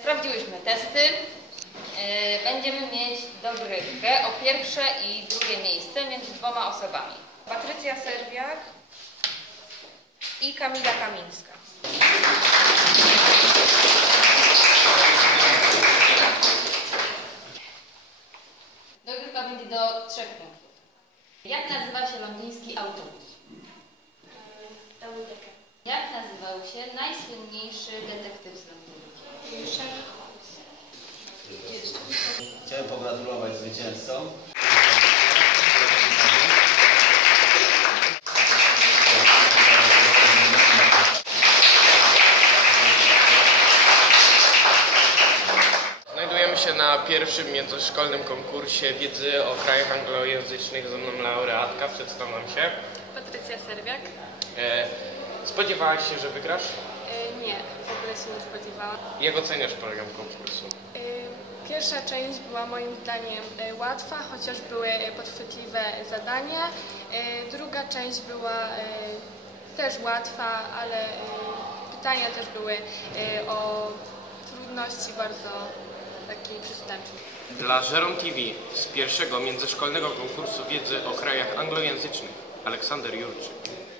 Sprawdziłyśmy testy. Będziemy mieć dogrywkę o pierwsze i drugie miejsce między dwoma osobami. Patrycja Serbiak i Kamila Kamińska. Dogrywka będzie do trzech punktów. Jak nazywa się londyński autobus? E, Jak nazywał się najsłynniejszy detektyw z Londynu? Chciałem pogratulować zwycięzcom. Znajdujemy się na pierwszym międzyszkolnym konkursie wiedzy o krajach anglojęzycznych Z mną laureatką przedstawiam się. Patrycja Serwiak. E, spodziewałaś się, że wygrasz? nie, w ogóle się nie spodziewałam. Jak oceniasz program konkursu? Pierwsza część była moim zdaniem łatwa, chociaż były podchwytliwe zadania. Druga część była też łatwa, ale pytania też były o trudności bardzo takiej przystępnej. Dla Jerome TV z pierwszego międzyszkolnego konkursu wiedzy o krajach anglojęzycznych Aleksander Jurczyk.